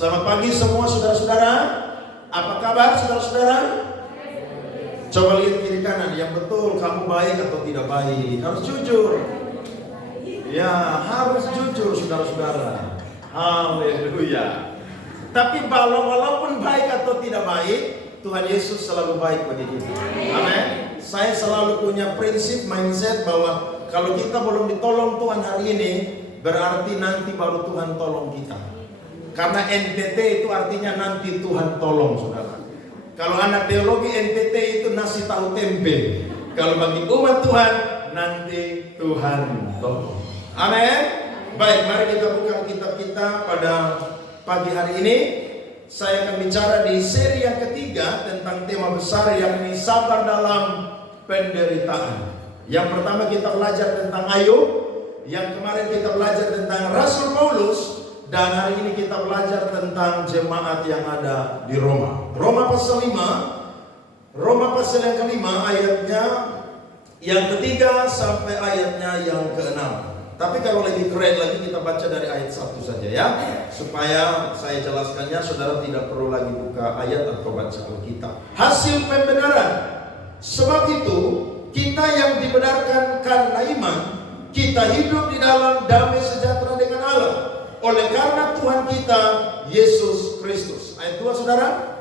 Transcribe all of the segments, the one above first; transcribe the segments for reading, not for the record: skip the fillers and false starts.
Selamat pagi semua saudara-saudara. Apa kabar saudara-saudara? Coba lihat kiri kanan, yang betul kamu baik atau tidak baik. Harus jujur. Ya, harus jujur saudara-saudara. Haleluya. Tapi walaupun baik atau tidak baik, Tuhan Yesus selalu baik bagi kita. Amin. Saya selalu punya prinsip mindset bahwa kalau kita belum ditolong Tuhan hari ini, berarti nanti baru Tuhan tolong kita. Karena NTT itu artinya nanti Tuhan tolong saudara. Kalau anak teologi NTT itu nasi tahu tempe. Kalau bagi umat Tuhan, nanti Tuhan tolong. Amin. Baik, mari kita buka kitab kita pada pagi hari ini. Saya akan bicara di seri yang ketiga tentang tema besar yakni sabar dalam penderitaan. Yang pertama kita belajar tentang Ayub, yang kemarin kita belajar tentang Rasul Paulus, dan hari ini kita belajar tentang jemaat yang ada di Roma. Roma pasal 5, Roma pasal yang kelima ayatnya yang ketiga sampai ayatnya yang keenam. Tapi kalau lebih keren lagi kita baca dari ayat 1 saja ya, supaya saya jelaskannya saudara tidak perlu lagi buka ayat atau baca Alkitab. Hasil pembenaran. Sebab itu kita yang dibenarkan karena iman, kita hidup di dalam damai sejahtera dengan Allah oleh karena Tuhan kita Yesus Kristus. Ayat 2 saudara.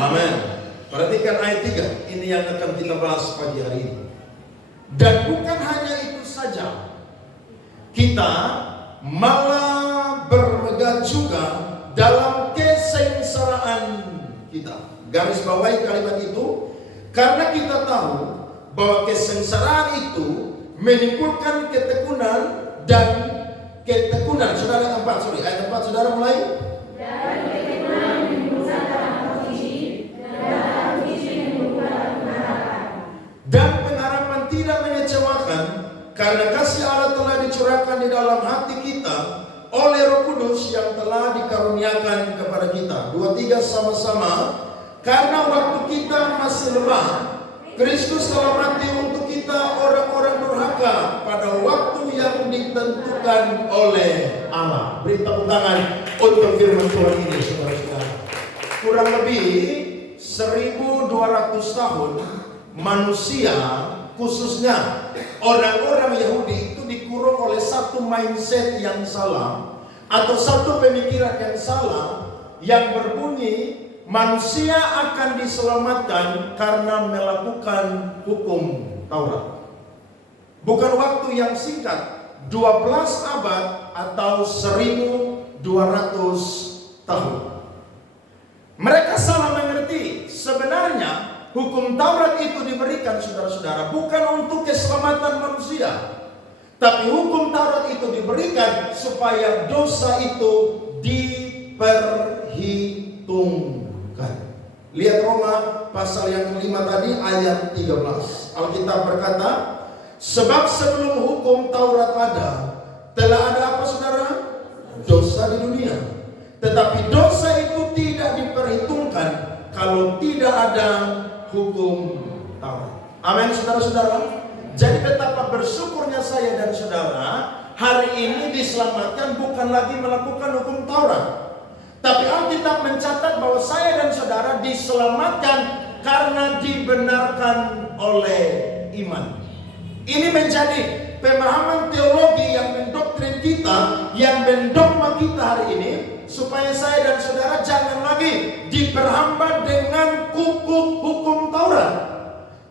Amin. Perhatikan ayat 3. Ini yang akan kita bahas pagi hari ini. Dan bukan hanya itu saja, kita malah bermegah juga dalam kesengsaraan kita. Garis bawahi kalimat itu, karena kita tahu bahwa kesengsaraan itu menimbulkan ketekunan dan ketekunan. Saudara ayat 4 saudara mulai. Dan ketekunan menimbulkan dalam posisi, dan posisi menimbulkan pengharapan. Dan pengharapan tidak mengecewakan, karena kasih Allah telah dicurahkan di dalam hati kita oleh Roh Kudus yang telah dikaruniakan kepada kita. 2-3 sama-sama. Karena waktu kita masih lemah, Kristus telah mati untuk kita orang-orang durhaka pada waktu yang ditentukan oleh Allah. Beri tepuk tangan untuk firman Tuhan ini saudara-saudara. Kurang lebih 1200 tahun manusia, khususnya orang-orang Yahudi itu dikurung oleh satu mindset yang salah atau satu pemikiran yang salah yang berbunyi manusia akan diselamatkan karena melakukan hukum Taurat. Bukan waktu yang singkat, 12 abad atau 1200 tahun. Mereka salah mengerti. Sebenarnya hukum Taurat itu diberikan saudara-saudara bukan untuk keselamatan manusia, tapi hukum Taurat itu diberikan supaya dosa itu diperhitungkan. Lihat Roma pasal yang kelima tadi ayat 13. Alkitab berkata, sebab sebelum hukum Taurat ada, telah ada apa saudara? Dosa di dunia. Tetapi dosa itu tidak diperhitungkan kalau tidak ada hukum Taurat. Amin saudara-saudara. Jadi betapa bersyukurnya saya dan saudara hari ini diselamatkan bukan lagi melakukan hukum Taurat, tapi Alkitab mencatat bahwa saya dan saudara diselamatkan karena dibenarkan oleh iman. Ini menjadi pemahaman teologi yang mendoktrin kita, yang mendogma kita hari ini, supaya saya dan saudara jangan lagi diperhambat dengan hukum Taurat.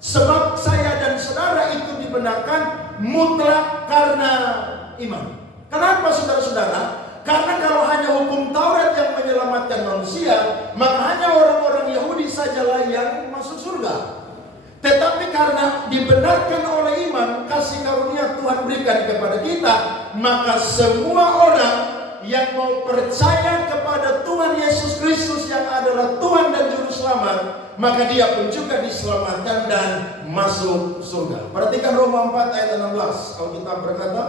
Sebab saya dan saudara itu dibenarkan mutlak karena iman. Kenapa saudara-saudara? Karena kalau hanya hukum Taurat yang menyelamatkan manusia, maka hanya orang-orang Yahudi sajalah yang masuk surga. Tetapi karena dibenarkan oleh iman, kasih karunia Tuhan berikan kepada kita, maka semua orang yang mau percaya kepada Tuhan Yesus Kristus yang adalah Tuhan dan Juru Selamat, maka dia pun juga diselamatkan dan masuk surga. Perhatikan Roma 4 ayat 16. Alkitab berkata,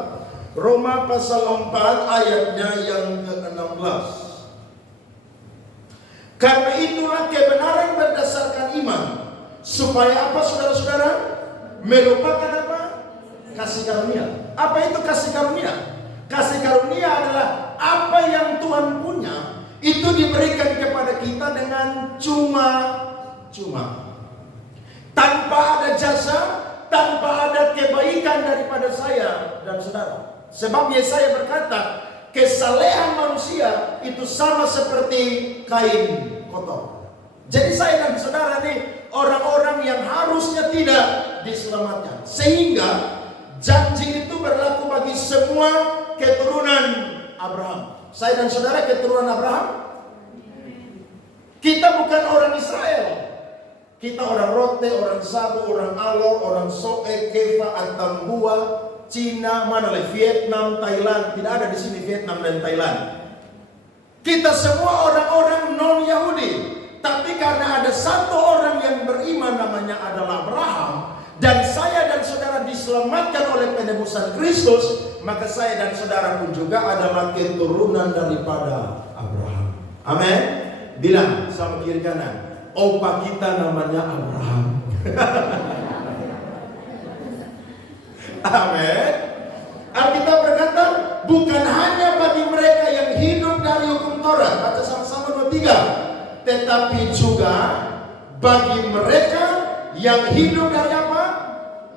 Roma pasal 4 ayatnya yang ke-16. Karena itulah kebenaran berdasarkan iman. Supaya apa saudara-saudara? Merupakan apa? Kasih karunia. Apa itu kasih karunia? Kasih karunia adalah apa yang Tuhan punya itu diberikan kepada kita dengan cuma-cuma. Tanpa ada jasa, tanpa ada kebaikan daripada saya dan saudara. Sebab Yesaya berkata, kesalehan manusia itu sama seperti kain kotor. Jadi saya dan saudara ini orang-orang yang harusnya tidak diselamatkan. Sehingga janji itu berlaku bagi semua keturunan Abraham. Saya dan saudara keturunan Abraham. Kita bukan orang Israel. Kita orang Rote, orang Sabo, orang Alor, orang Soe, Kefa, Atambua, Cina, mana lagi, Vietnam, Thailand. Tidak ada di sini Vietnam dan Thailand. Kita semua orang-orang non-Yahudi. Tapi karena ada satu orang yang beriman namanya adalah Abraham, dan saya dan saudara diselamatkan oleh penebusan Kristus, maka saya dan saudara pun juga adalah keturunan daripada Abraham. Amin. Bilang sama kiri kanan, opa kita namanya Abraham. Amin. Alkitab berkata, bukan hanya bagi mereka yang hidup dari hukum Taurat, baca sama-sama 23, tetapi juga bagi mereka yang hidup dari apa?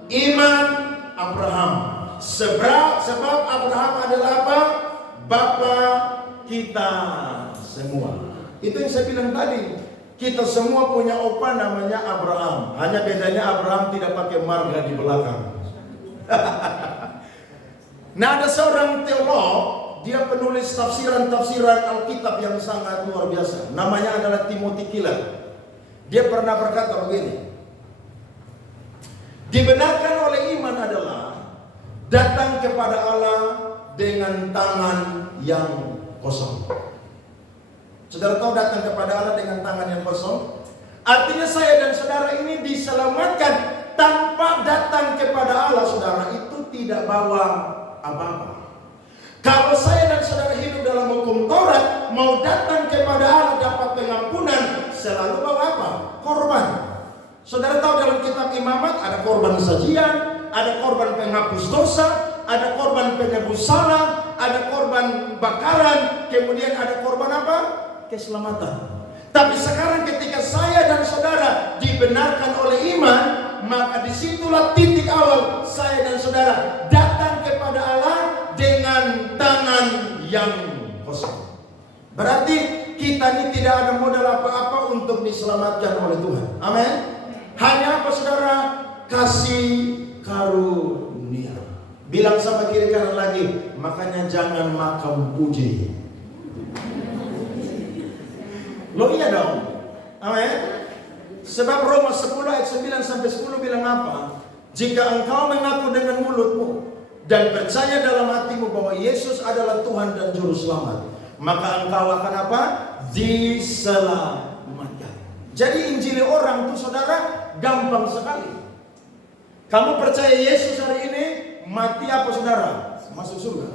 Iman Abraham. Sebab Abraham adalah apa? Bapa kita semua. Itu yang saya bilang tadi. Kita semua punya opa namanya Abraham. Hanya bedanya Abraham tidak pakai marga di belakang. Nah, ada seorang teolog, dia penulis tafsiran-tafsiran Alkitab yang sangat luar biasa. Namanya adalah Timothy Keller. Dia pernah berkata begini. Dibenarkan oleh iman adalah datang kepada Allah dengan tangan yang kosong. Saudara tahu datang kepada Allah dengan tangan yang kosong? Artinya saya dan saudara ini diselamatkan tanpa datang kepada Allah. Saudara itu tidak bawa apa-apa. Kalau saya dan saudara hidup dalam hukum Taurat, mau datang kepada Allah dapat pengampunan, selalu bawa apa? Korban. Saudara tahu dalam kitab Imamat ada korban sajian, ada korban penghapus dosa, ada korban penebus salah, ada korban bakaran, kemudian ada korban apa? Keselamatan. Tapi sekarang ketika saya dan saudara dibenarkan oleh iman, maka disitulah titik awal saya dan saudara datang kepada Allah dengan tangan yang kosong. Berarti kita ini tidak ada modal apa-apa untuk diselamatkan oleh Tuhan. Amin. Hanya apa saudara? Kasih karunia. Bilang sama kiri kanan lagi, makanya jangan makan puji. Loh iya dong. Amin. Sebab Roma 10 ayat 9 sampai 10 bilang apa? Jika engkau mengaku dengan mulutmu dan percaya dalam hatimu bahwa Yesus adalah Tuhan dan Juru Selamat, maka engkau akan apa? Diselamatkan. Jadi injili orang itu saudara gampang sekali. Kamu percaya Yesus hari ini, mati apa saudara? Masuk surga.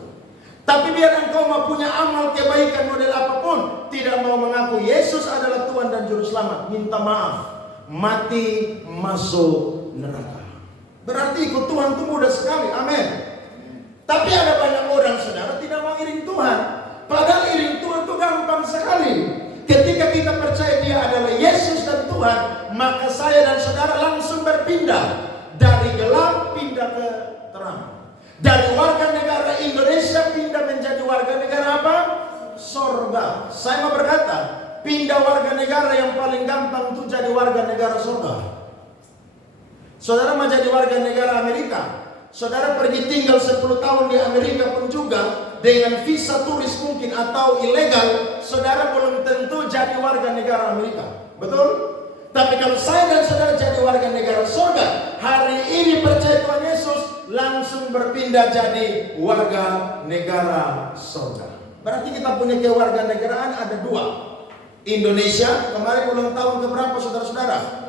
Tapi biar engkau mau punya amal kebaikan model apapun, tidak mau mengaku Yesus adalah Tuhan dan Juru Selamat, minta maaf, mati masuk neraka. Berarti ikut Tuhan itu mudah sekali. Amin. Tapi ada banyak orang saudara tidak mau iring Tuhan. Padahal iring Tuhan itu gampang sekali. Ketika kita percaya dia adalah Yesus dan Tuhan, maka saya dan saudara langsung berpindah dari gelap pindah ke terang. Dari warga negara Indonesia pindah menjadi warga negara apa? Sorga. Saya mau berkata, pindah warga negara yang paling gampang itu jadi warga negara sorga. Saudara mau jadi warga negara Amerika, saudara pergi tinggal 10 tahun di Amerika pun juga dengan visa turis mungkin atau ilegal, saudara belum tentu jadi warga negara Amerika. Betul? Tapi kalau saya dan saudara jadi warga negara surga, hari ini percaya Tuhan Yesus, langsung berpindah jadi warga negara surga. Berarti kita punya kewarganegaraan ada dua. Indonesia, kemarin ulang tahun keberapa saudara-saudara?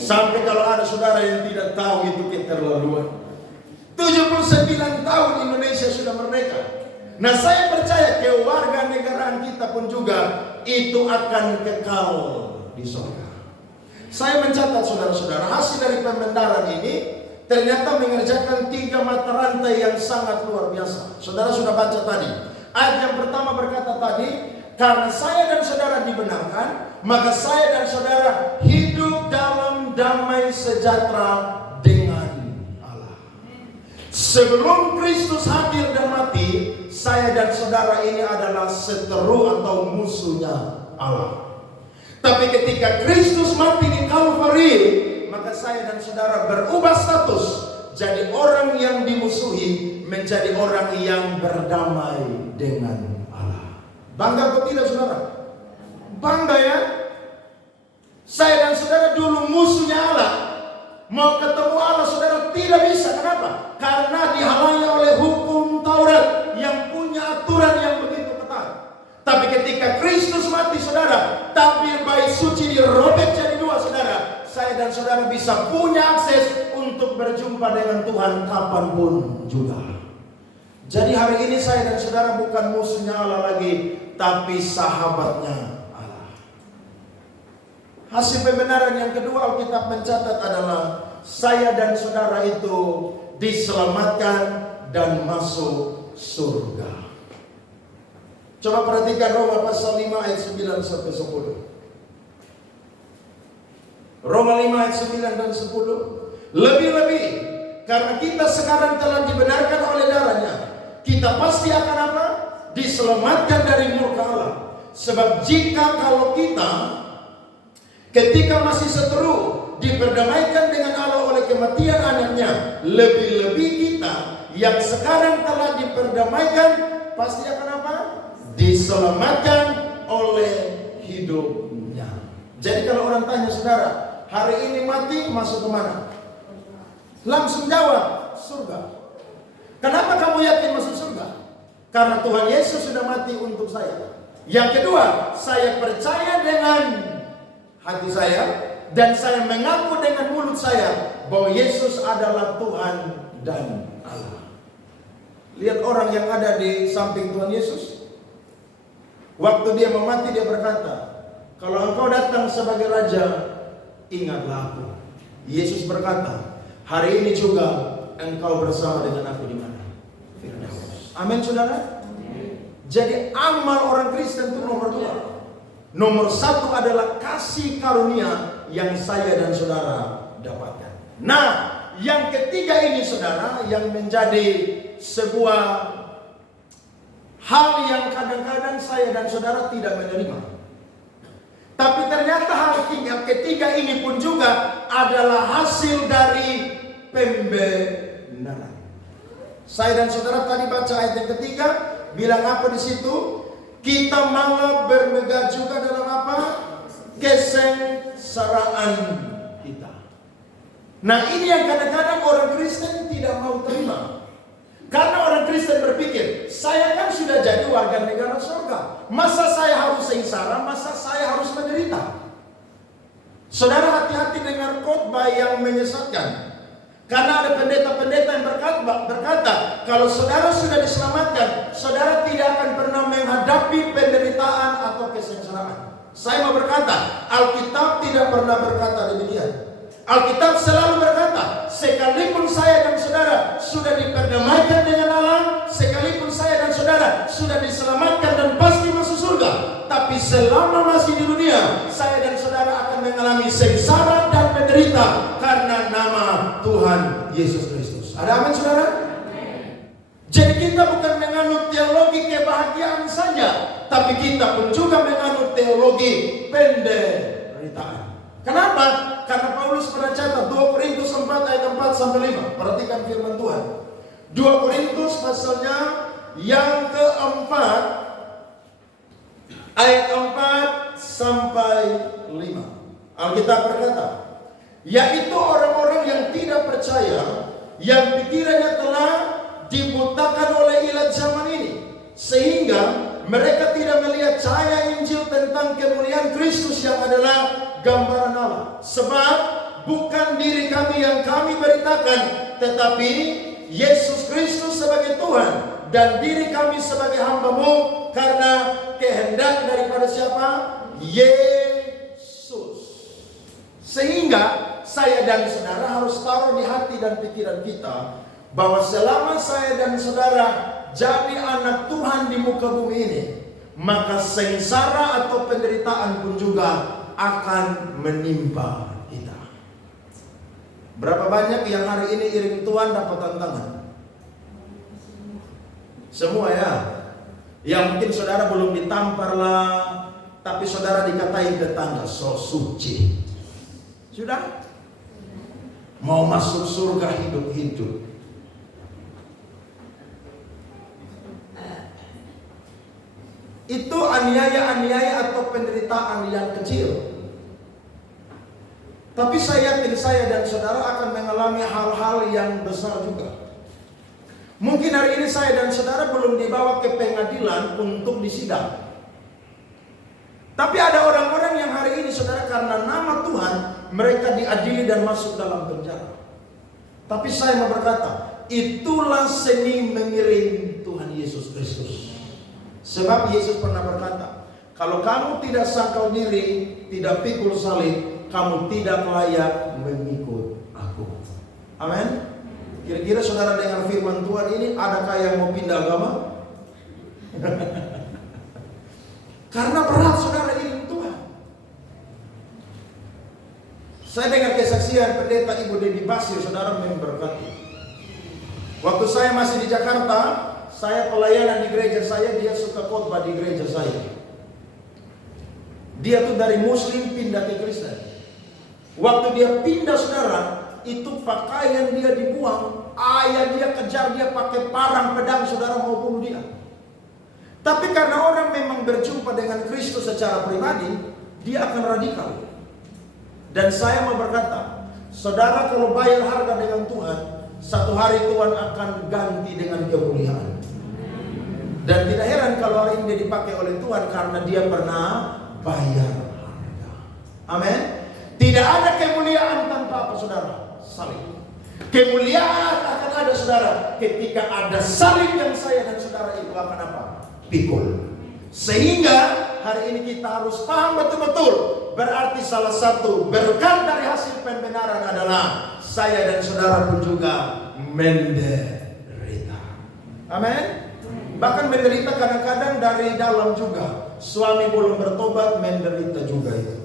Sampai kalau ada saudara yang tidak tahu itu keterlaluan. 79 tahun Indonesia sudah merdeka. Nah, saya percaya kewarganegaraan kita pun juga itu akan kekal di surga. Saya mencatat saudara-saudara, hasil dari pembenaran ini ternyata mengerjakan 3 mata rantai yang sangat luar biasa. Saudara sudah baca tadi. Ayat yang pertama berkata tadi, karena saya dan saudara dibenarkan, maka saya dan saudara hidup dalam damai sejahtera dengan Allah. Sebelum Kristus hadir dan mati, saya dan saudara ini adalah seteru atau musuhnya Allah. Tapi ketika Kristus mati di Kalvari, maka saya dan saudara berubah status. Jadi orang yang dimusuhi menjadi orang yang berdamai dengan Allah. Bangga atau tidak saudara? Bangga ya? Saya dan saudara dulu musuhnya Allah. Mau ketemu Allah saudara tidak bisa. Kenapa? Karena dihalangi oleh hukum Taurat yang punya aturan yang begitu ketat. Tapi ketika Kristus mati saudara, tabir bait suci dirobek jadi 2 saudara. Saya dan saudara bisa punya akses untuk berjumpa dengan Tuhan kapanpun juga. Jadi hari ini saya dan saudara bukan musuhnya Allah lagi, tapi sahabatnya Allah. Hasil pembenaran yang kedua Alkitab mencatat adalah saya dan saudara itu diselamatkan dan masuk surga. Coba perhatikan Roma pasal 5 ayat 9 sampai 10. Roma 5 ayat 9 dan 10. Lebih-lebih karena kita sekarang telah dibenarkan oleh darahnya, kita pasti akan apa? Diselamatkan dari murka Allah. Sebab jika kalau kita ketika masih seteru diperdamaikan dengan Allah oleh kematian anaknya, lebih-lebih kita yang sekarang telah diperdamaikan pasti akan apa? Diselamatkan oleh hidupnya. Jadi kalau orang tanya saudara, hari ini mati masuk ke mana? Langsung jawab, surga. Kenapa kamu yakin masuk surga? Karena Tuhan Yesus sudah mati untuk saya. Yang kedua, saya percaya dengan hati saya dan saya mengaku dengan mulut saya bahwa Yesus adalah Tuhan dan Allah. Lihat orang yang ada di samping Tuhan Yesus. Waktu dia mau mati dia berkata, kalau engkau datang sebagai raja, ingatlah aku. Yesus berkata, hari ini juga engkau bersama dengan aku di mana? Firdaus. Amin saudara. Jadi amal orang Kristen itu nomor 2. Nomor 1 adalah kasih karunia yang saya dan saudara dapatkan. Nah, yang ketiga ini saudara, yang menjadi sebuah hal yang kadang-kadang saya dan saudara tidak menerima. Tapi ternyata hal yang ketiga ini pun juga adalah hasil dari pembenaran. Saya dan saudara tadi baca ayat yang ketiga, bilang apa di situ? Kita malah bermegah juga dalam apa? Kesengsaraan kita. Nah ini yang kadang-kadang orang Kristen tidak mau terima. Karena orang Kristen berpikir, saya kan sudah jadi warga negara surga. Masa saya harus sengsara, masa saya harus menderita? Saudara hati-hati dengan khotbah yang menyesatkan. Karena ada pendeta-pendeta yang berkata, kalau saudara sudah diselamatkan, saudara tidak akan pernah menghadapi penderitaan atau kesengsaraan. Saya mau berkata, Alkitab tidak pernah berkata demikian. Alkitab selalu berkata, sekalipun saya dan saudara sudah diperdamaikan dengan Allah, sekalipun saya dan saudara sudah diselamatkan dan pasti masuk surga, tapi selama masih di dunia, saya dan saudara akan mengalami sengsara dan menderita karena nama Tuhan Yesus Kristus. Ada amin saudara? Jadi kita bukan menganut teologi kebahagiaan saja, tapi kita pun juga menganut teologi penderitaan. Kenapa? Karena Paulus pernah catat 2 Korintus 4 ayat 4 sampai 5. Perhatikan firman Tuhan. 2 Korintus pasalnya yang keempat ayat 4 sampai 5. Alkitab berkata, yaitu orang-orang yang tidak percaya, yang pikirannya telah dibutakan oleh ilat zaman ini, sehingga mereka tidak melihat cahaya Injil tentang kemuliaan Kristus yang adalah gambaran Allah. Sebab bukan diri kami yang kami beritakan, tetapi Yesus Kristus sebagai Tuhan dan diri kami sebagai hamba-Mu karena kehendak daripada siapa? Yesus. Sehingga saya dan saudara harus taruh di hati dan pikiran kita bahwa selama saya dan saudara jadi anak Tuhan di muka bumi ini, maka sengsara atau penderitaan pun juga akan menimpa kita. Berapa banyak yang hari ini iring Tuhan dapat tantangan? Semua ya. Yang mungkin saudara belum ditampar lah, tapi saudara dikatain tetangga so suci. Sudah? Mau masuk surga hidup-hidup. Itu aniaya-aniaya atau penderitaan yang kecil. Tapi saya yakin saya dan saudara akan mengalami hal-hal yang besar juga. Mungkin hari ini saya dan saudara belum dibawa ke pengadilan untuk disidang. Tapi ada orang-orang yang hari ini saudara karena nama Tuhan mereka diadili dan masuk dalam penjara. Tapi saya mau berkata, itulah seni mengiring Tuhan Yesus Kristus. Sebab Yesus pernah berkata, kalau kamu tidak sangkal diri, tidak pikul salib, kamu tidak layak mengikut aku. Amin. Kira-kira saudara dengar firman Tuhan ini, adakah yang mau pindah agama? Karena berat saudara iring Tuhan. Saya dengar kesaksian pendeta Ibu Debbie Basir, saudara memberkati. Waktu saya masih di Jakarta, saya pelayanan di gereja saya, dia suka khotbah di gereja saya. Dia tuh dari Muslim pindah ke Kristen. Waktu dia pindah saudara, itu pakaian dia dibuang, ayah dia kejar dia pakai parang pedang saudara mau bunuh dia. Tapi karena orang memang berjumpa dengan Kristus secara pribadi, dia akan radikal. Dan saya mau berkata, saudara kalau bayar harga dengan Tuhan, satu hari Tuhan akan ganti dengan kemuliaan. Dan tidak heran kalau hari ini dia dipakai oleh Tuhan karena dia pernah bayar harga. Amin. Tidak ada kemuliaan tanpa apa saudara? Salib. Kemuliaan akan ada saudara ketika ada salib yang saya dan saudara itu akan apa? Pikul. Sehingga hari ini kita harus paham betul-betul. Berarti salah satu berkat dari hasil pembenaran adalah saya dan saudara pun juga menderita. Amin. Bahkan menderita kadang-kadang dari dalam juga. Suami belum bertobat menderita juga itu.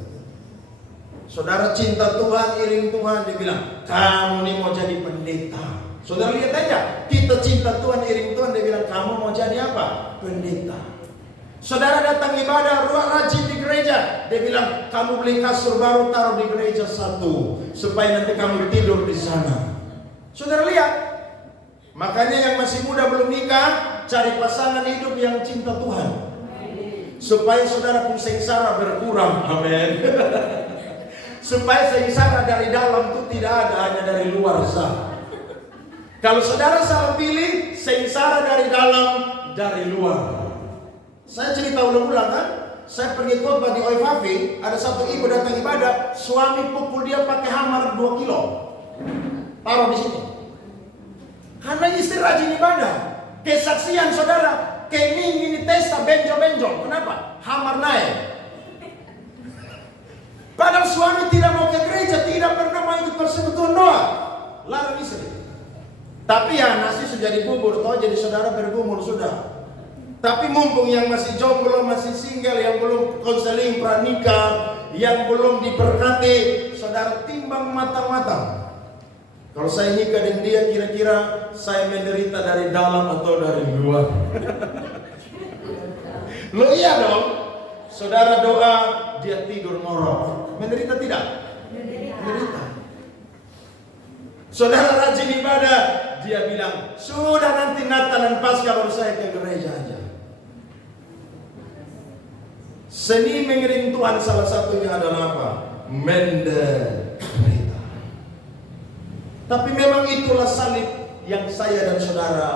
Saudara cinta Tuhan, iring Tuhan, dia bilang, kamu nih mau jadi pendeta. Saudara lihat aja, kita cinta Tuhan, iring Tuhan, dia bilang, kamu mau jadi apa? Pendeta. Saudara datang ibadah, rajin di gereja, dia bilang, kamu beli kasur baru taruh di gereja satu, supaya nanti kamu tidur di sana. Saudara lihat, makanya yang masih muda belum nikah, cari pasangan hidup yang cinta Tuhan, supaya saudara pun sengsara berkurang. Amin. Supaya sengsara dari dalam itu tidak ada, hanya dari luar sana. Kalau saudara salah pilih, sengsara dari dalam, dari luar. Saya cerita ulang-ulang kan, saya pergi khotbah di Oivavi, ada satu ibu datang ibadah, suami pukul dia pakai hammer 2 kilo, taruh di sini. Karena istri rajin ibadah. Kesaksian saudara, kening ini testa benjol-benjol. Kenapa? Hammer naik. Padahal suami tidak mau ke gereja, tidak pernah mau ikut persekutuan doa, larang istri. Tapi ya nasi sudah dibubur, toh jadi saudara bergumul sudah. Tapi mumpung yang masih jomblo, masih single, yang belum konseling pranikah, yang belum diberkati, saudara timbang matang-matang. Kalau saya nikah dengan dia, kira-kira saya menderita dari dalam atau dari luar? Lo iya dong. Saudara doa, dia tidur ngorok. Menderita tidak? Menderita. Saudara rajin ibadah, dia bilang, sudah nanti Natal dan Paskah baru saya ke gereja aja. Seni mengiring Tuhan salah satunya adalah apa? Menderita. Tapi memang itulah salib yang saya dan saudara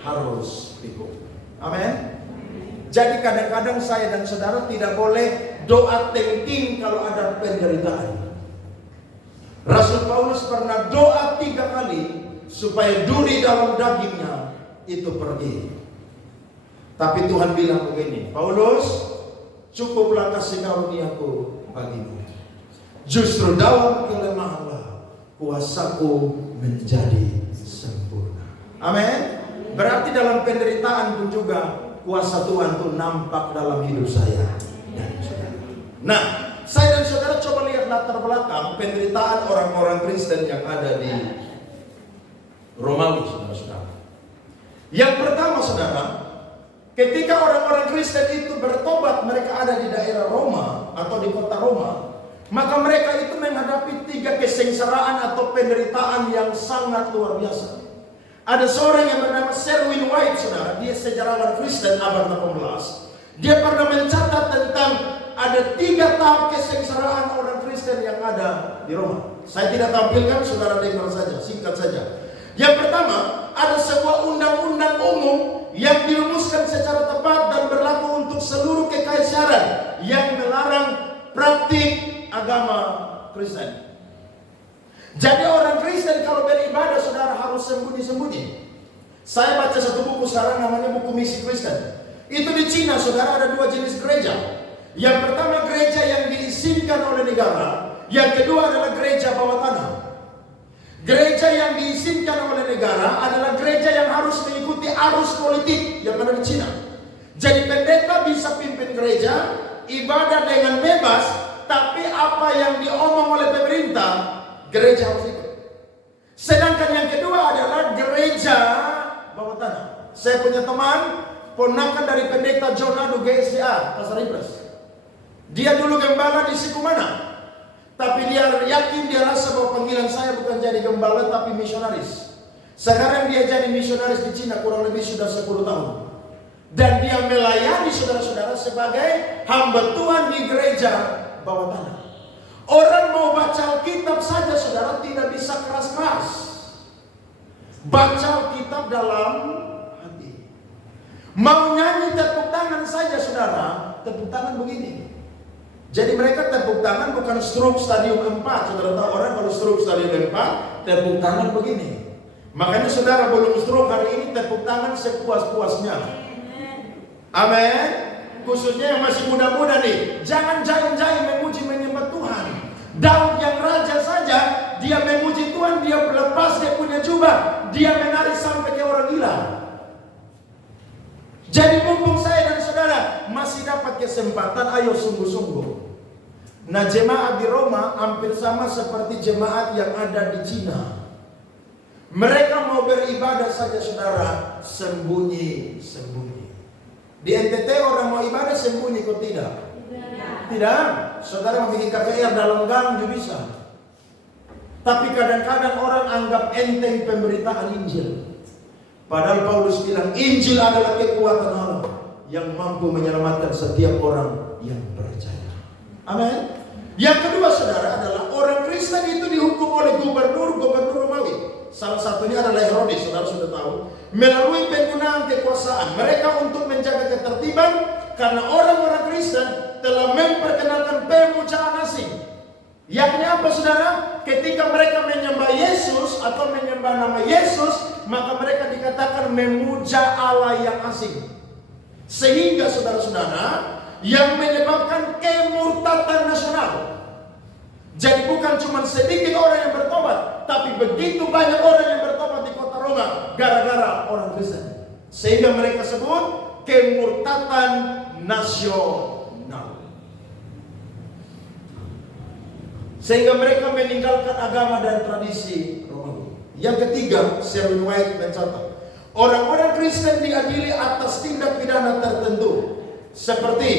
harus pikul. Amin. Jadi kadang-kadang saya dan saudara tidak boleh doa tengking kalau ada penderitaan. Rasul Paulus pernah doa 3 kali supaya duri dalam dagingnya itu pergi. Tapi Tuhan bilang begini, Paulus, cukuplah kasih karuniaku bagimu. Justru dalam kelemahanlah kuasaku menjadi sempurna. Amin. Berarti dalam penderitaan pun juga kuasa Tuhan itu nampak dalam hidup saya dan saudara. Nah, saya dan saudara coba lihat latar belakang penderitaan orang-orang Kristen yang ada di Romawi, saudara-saudara. Yang pertama, saudara, ketika orang-orang Kristen itu bertobat, mereka ada di daerah Roma atau di kota Roma, maka mereka itu menghadapi 3 kesengsaraan atau penderitaan yang sangat luar biasa. Ada seorang yang bernama Selwyn White, saudara. Dia sejarawan Kristen abad 18. Dia pernah mencatat tentang ada 3 tahap kesengsaraan orang Kristen yang ada di Roma. Saya tidak tampilkan, saudara dengar saja, singkat saja. Yang pertama, ada sebuah undang-undang umum yang dirumuskan secara tepat dan berlaku untuk seluruh kekaisaran yang melarang praktik agama Kristen. Jadi orang Kristen kalau beribadah, saudara, harus sembunyi-sembunyi. Saya baca satu buku sekarang namanya buku Misi Kristen. Itu di Cina, saudara, ada 2 jenis gereja. Yang pertama gereja yang diizinkan oleh negara, yang kedua adalah gereja bawah tanah. Gereja yang diizinkan oleh negara adalah gereja yang harus mengikuti arus politik yang ada di Cina. Jadi pendeta bisa pimpin gereja, ibadah dengan bebas, tapi apa yang diomong oleh pemerintah, gereja harus ikut. Sedangkan yang kedua adalah gereja bawah tanah. Saya punya teman, ponakan dari pendeta John Adu GSDA, Pasar Impres. Dia dulu gembala di Sikumana. Tapi dia yakin, dia rasa bahwa panggilan saya bukan jadi gembala tapi misionaris. Sekarang dia jadi misionaris di Cina kurang lebih sudah 10 tahun. Dan dia melayani saudara-saudara sebagai hamba Tuhan di gereja bawah tanah. Orang mau baca Alkitab saja, saudara, tidak bisa keras-keras. Baca Alkitab dalam hati. Mau nyanyi tepuk tangan saja, saudara, tepuk tangan begini. Jadi mereka tepuk tangan bukan stroke stadium 4. Saudara tahu orang kalau stroke stadium 4, tepuk tangan begini. Makanya saudara belum stroke hari ini, tepuk tangan sepuas-puasnya. Amin. Khususnya yang masih muda-muda nih, jangan jahil-jahil memuji menyembah Tuhan. Daud yang raja saja, dia memuji Tuhan, dia berlepas, dia punya jubah, dia menari sampai ke orang gila. Jadi mumpung saya dan saudara masih dapat kesempatan, ayo sungguh-sungguh. Nah, jemaat di Roma hampir sama seperti jemaat yang ada di Cina. Mereka mau beribadah saja, saudara, sembunyi-sembunyi. Di NTT orang mau ibadah sembunyi, kok tidak? Tidak. Saudara mau bikin KKR dalam gang juga bisa. Tapi kadang-kadang orang anggap enteng pemberitaan Injil. Padahal Paulus bilang Injil adalah kekuatan Allah yang mampu menyelamatkan setiap orang yang percaya. Amin. Yang kedua, saudara, adalah orang Kristen itu dihukum oleh gubernur Romawi. Salah satunya adalah Herodes, saudara sudah tahu. Melalui penggunaan kekuasaan mereka untuk menjaga ketertiban, karena orang-orang Kristen telah memperkenalkan pemujaan asing. Yakni apa, saudara? Ketika mereka menyembah Yesus atau menyembah nama Yesus, maka mereka dikatakan memuja Allah yang asing. Sehingga saudara-saudara, yang menyebabkan kemurtatan nasional. Jadi bukan cuma sedikit orang yang bertobat, tapi begitu banyak orang yang bertobat di kota Roma gara-gara orang Kristen. Sehingga mereka sebut kemurtatan nasional. Sehingga mereka meninggalkan agama dan tradisi Romawi. Yang ketiga, Selwyn White mencatat, orang-orang Kristen diadili atas tindak pidana tertentu seperti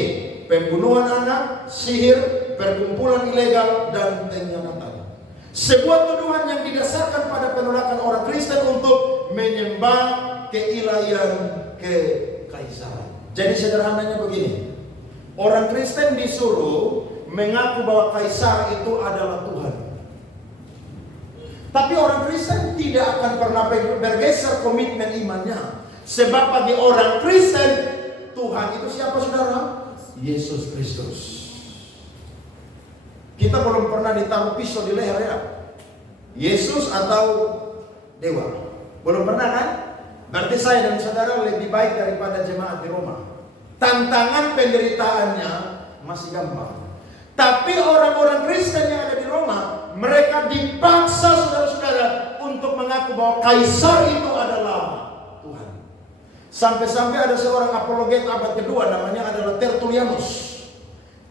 pembunuhan anak, sihir, perkumpulan ilegal, dan pengkhianatan. Sebuah tuduhan yang didasarkan pada penolakan orang Kristen untuk menyembah keilahian kekaisaran. Jadi sederhananya begini, orang Kristen disuruh mengaku bahwa kaisar itu adalah Tuhan. Tapi orang Kristen tidak akan pernah bergeser komitmen imannya. Sebab bagi orang Kristen, Tuhan itu siapa, saudara? Yesus Kristus. Kita belum pernah ditaruh pisau di leher, ya? Yesus atau dewa? Belum pernah, kan? Berarti saya dan saudara lebih baik daripada jemaat di Roma. Tantangan penderitaannya masih gampang. Tapi orang-orang Kristen yang ada di Roma, mereka dipaksa saudara-saudara untuk mengaku bahwa kaisar itu adalah Tuhan. Sampai-sampai ada seorang apologet abad kedua, namanya adalah Tertullianus.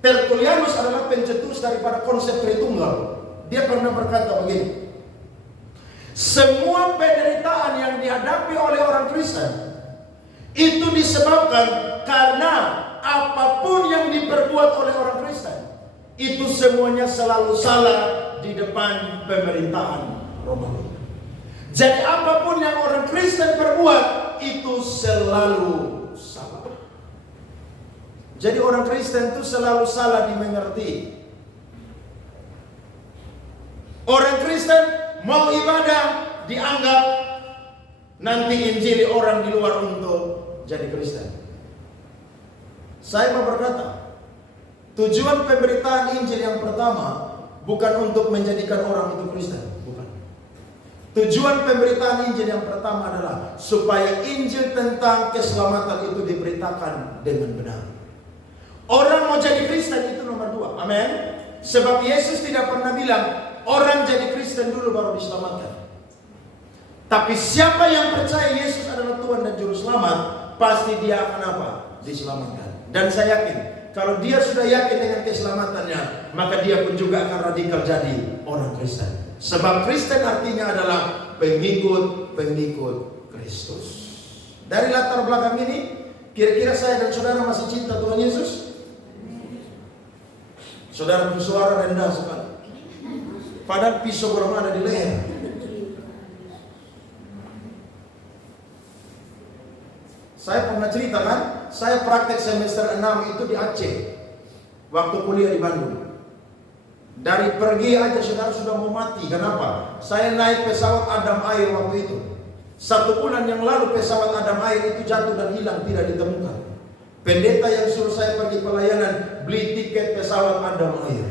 Tertullianus adalah pencetus daripada konsep Tritunggal. Dia pernah berkata begini, semua penderitaan yang dihadapi oleh orang Kristen itu disebabkan karena apapun yang diperbuat oleh orang Kristen, itu semuanya selalu salah di depan pemerintahan Romawi. Jadi apapun yang orang Kristen perbuat itu selalu salah. Jadi orang Kristen itu selalu salah dimengerti. Orang Kristen mau ibadah dianggap nanti injili orang di luar untuk jadi Kristen. Saya mau berkata, tujuan pemberitaan Injil yang pertama bukan untuk menjadikan orang itu Kristen, bukan. Tujuan pemberitaan Injil yang pertama adalah supaya Injil tentang keselamatan itu diberitakan dengan benar. Orang mau jadi Kristen itu nomor 2, amin. Sebab Yesus tidak pernah bilang orang jadi Kristen dulu baru diselamatkan. Tapi siapa yang percaya Yesus adalah Tuhan dan Juru Selamat, pasti dia akan apa? Diselamatkan. Dan saya yakin, kalau dia sudah yakin dengan keselamatannya, maka dia pun juga akan radikal jadi orang Kristen. Sebab Kristen artinya adalah pengikut Kristus. Dari latar belakang ini, kira-kira saya dan saudara masih cinta Tuhan Yesus? Saudara bersuara rendah sekali. Padahal pisau belum ada di leher. Saya pernah cerita kan, saya praktek semester 6 itu di Aceh waktu kuliah di Bandung. Dari pergi aja saudara sudah mau mati. Kenapa? Saya naik pesawat Adam Air waktu itu. 1 bulan yang lalu pesawat Adam Air itu jatuh dan hilang, tidak ditemukan. Pendeta yang suruh saya pergi pelayanan beli tiket pesawat Adam Air.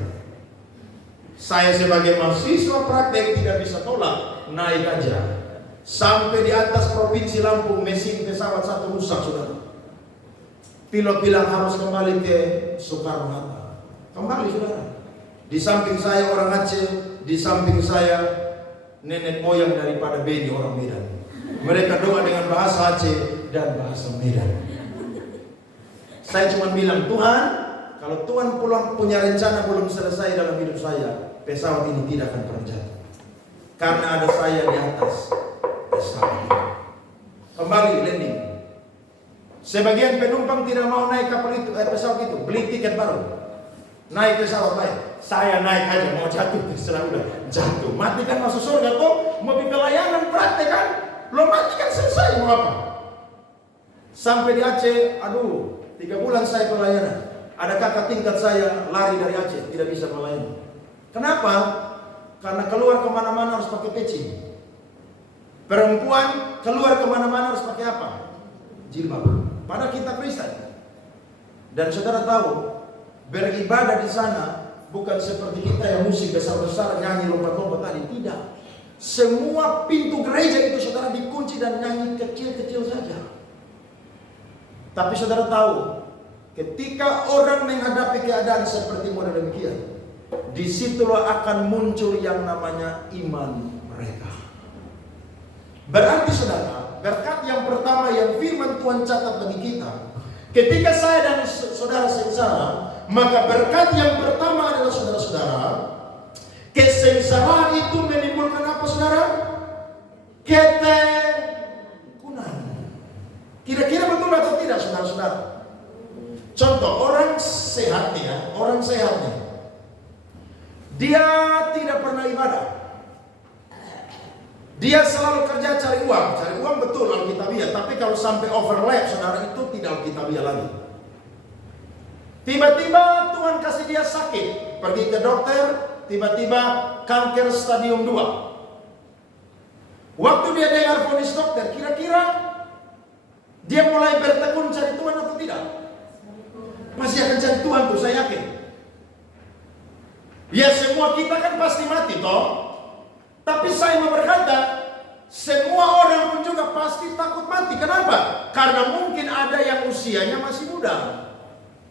Saya sebagai mahasiswa praktek tidak bisa tolak, naik aja. Sampai di atas provinsi Lampung, mesin pesawat satu rusak, saudara. Pilot bilang harus kembali ke Soekarno-Hatta. Kembali, saudara. Di samping saya orang Aceh, di samping saya nenek moyang daripada Beni orang Medan. Mereka doa dengan bahasa Aceh dan bahasa Medan. Saya cuma bilang, Tuhan, kalau Tuhan punya rencana belum selesai dalam hidup saya, pesawat ini tidak akan pernah jatuh. Karena ada saya di atas pesawat ini. Kembali landing. Sebagian penumpang tidak mau naik kapal itu, pesawat itu, beli tiket baru. Naik pesawat lain. Saya naik aja, mau jatuh, terserah udah jatuh. Mati kan masuk surga kok, mau di pelayanan praktek kan? Belum mati kan selesai, mau apa? Sampai di Aceh, aduh, 3 bulan saya pelayanan. Ada kakak tingkat saya lari dari Aceh, tidak bisa melayani. Kenapa? Karena keluar kemana-mana harus pakai peci. Perempuan keluar kemana-mana harus pakai apa? Jilbab. Padahal kita Kristen. Dan saudara tahu, beribadah di sana bukan seperti kita yang musik besar-besar, nyanyi lompat-lompat tadi. Tidak. Semua pintu gereja itu saudara dikunci dan nyanyi kecil-kecil saja. Tapi saudara tahu, ketika orang menghadapi keadaan seperti model demikian, disitulah akan muncul yang namanya iman mereka. Berarti saudara, berkat yang pertama yang firman Tuhan catat bagi kita, ketika saya dan saudara sengsara, maka berkat yang pertama adalah saudara-saudara, kesengsaraan itu menimbulkan apa saudara? Ketekunan. Kira-kira betul atau tidak saudara-saudara? Contoh, orang sehat ya, orang sehat nih. Dia tidak pernah ibadah. Dia selalu kerja cari uang betul alkitabiah. Tapi kalau sampai overlap saudara, itu tidak alkitabiah lagi. Tiba-tiba Tuhan kasih dia sakit, pergi ke dokter, tiba-tiba kanker stadium 2. Waktu dia dengar vonis dokter, kira-kira dia mulai bertekun cari Tuhan atau tidak? Masih akan cari Tuhan tuh, saya yakin. Ya semua kita kan pasti mati toh. Tapi saya mau berkata, Semua orang pun juga pasti takut mati. Kenapa? Karena mungkin ada yang usianya masih muda.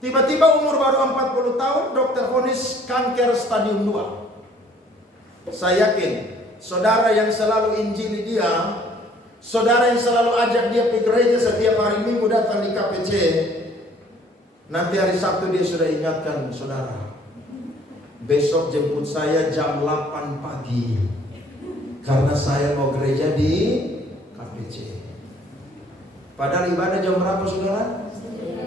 Tiba-tiba umur baru 40 tahun, dokter vonis kanker stadium 2. Saya yakin, saudara yang selalu injili dia, saudara yang selalu ajak dia ke gereja setiap hari Minggu datang di KPC, nanti hari Sabtu dia sudah ingatkan saudara, besok jemput saya jam 8 pagi, karena saya mau gereja di KPC. Padahal ibadah jam berapa saudara?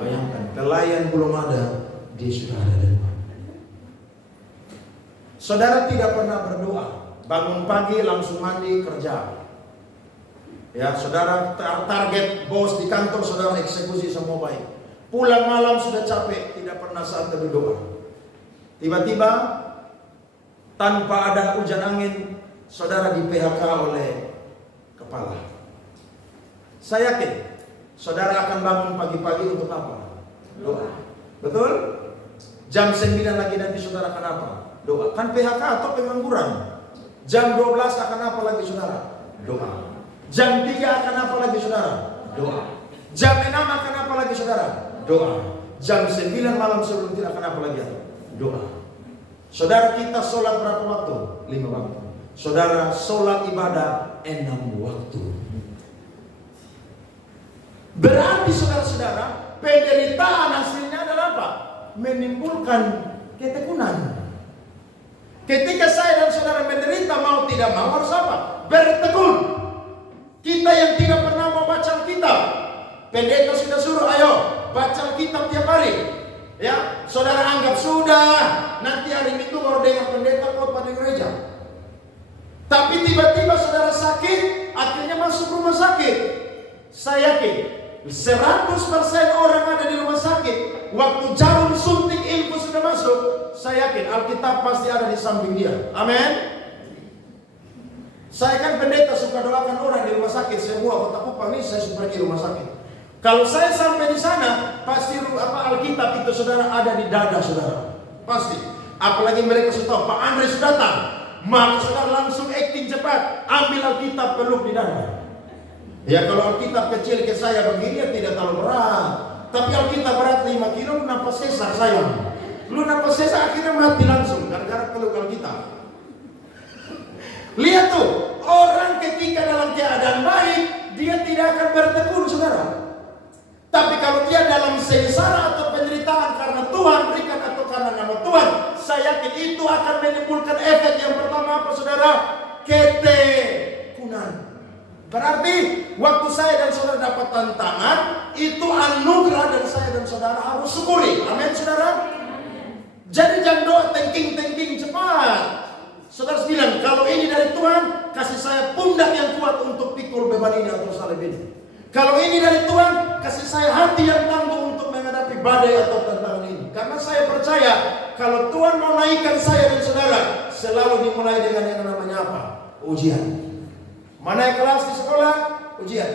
Bayangkan, pelayan belum ada, dia sudah ada di depan. Saudara tidak pernah berdoa, bangun pagi langsung mandi kerja. Ya, saudara target bos di kantor, saudara eksekusi semua baik. Pulang malam sudah capek, tidak pernah saat berdoa. Tiba-tiba tanpa ada hujan angin, saudara di PHK oleh kepala. Saya yakin saudara akan bangun pagi-pagi untuk apa? Doa. Betul? Jam 9 lagi nanti saudara akan apa? Doa. Kan PHK atau pengangguran. Jam 12 akan apa lagi saudara? Doa. Jam 3 akan apa lagi saudara? Doa. Jam 6 akan apa lagi saudara? Doa. Jam 9 malam sebelum tidur akan apa lagi? Doa. Saudara kita sholat berapa waktu? 5 waktu. Saudara sholat ibadah 6 waktu. Berarti saudara-saudara, penderitaan hasilnya adalah apa? Menimbulkan ketekunan. Ketika saya dan saudara menderita, mau tidak mau harus apa? Bertekun. Kita yang tidak pernah mau baca Alkitab, pendeta sudah suruh, ayo baca Alkitab tiap hari. Ya, saudara anggap sudah, nanti hari Minggu baru dengar pendeta khotbah di gereja. Tapi tiba-tiba saudara sakit, akhirnya masuk rumah sakit. Saya yakin 100% orang ada di rumah sakit, waktu jarum suntik infus sudah masuk, saya yakin Alkitab pasti ada di samping dia. Amin. Saya kan pendeta suka doakan orang di rumah sakit, semua kota Kupang ini saya suka pergi rumah sakit. Kalau saya sampai di sana, pasti Alkitab itu saudara ada di dada saudara, pasti. Apalagi mereka sudah tahu Pak Andre sudah datang, maka saudara langsung acting cepat, ambil Alkitab peluk di dada. Ya kalau Alkitab kecil ke saya begini ya tidak terlalu berat. Tapi Alkitab berat 5 kilo, lu nampak sesar sayang. Lu nampak sesar akhirnya mati langsung gara-gara peluk Alkitab. Lihat tuh, orang ketika dalam keadaan baik, dia tidak akan bertekun saudara. Tapi kalau dia dalam sengsara atau penderitaan karena Tuhan berikan atau karena nama Tuhan, saya yakin itu akan menimbulkan efek yang pertama apa saudara? Ketekunan. Berarti waktu saya dan saudara dapat tantangan, itu anugerah dan saya dan saudara harus syukuri. Amin saudara. Jadi jangan doa tengking-tengking cepat. Saudara bilang, kalau ini dari Tuhan, kasih saya pundak yang kuat untuk pikul beban ini atau salib ini. Kalau ini dari Tuhan, kasih saya hati yang tangguh untuk menghadapi badai atau tantangan ini. Karena saya percaya, kalau Tuhan mau naikkan saya dan saudara, selalu dimulai dengan yang namanya apa? Ujian. Mau naik kelas di sekolah, ujian.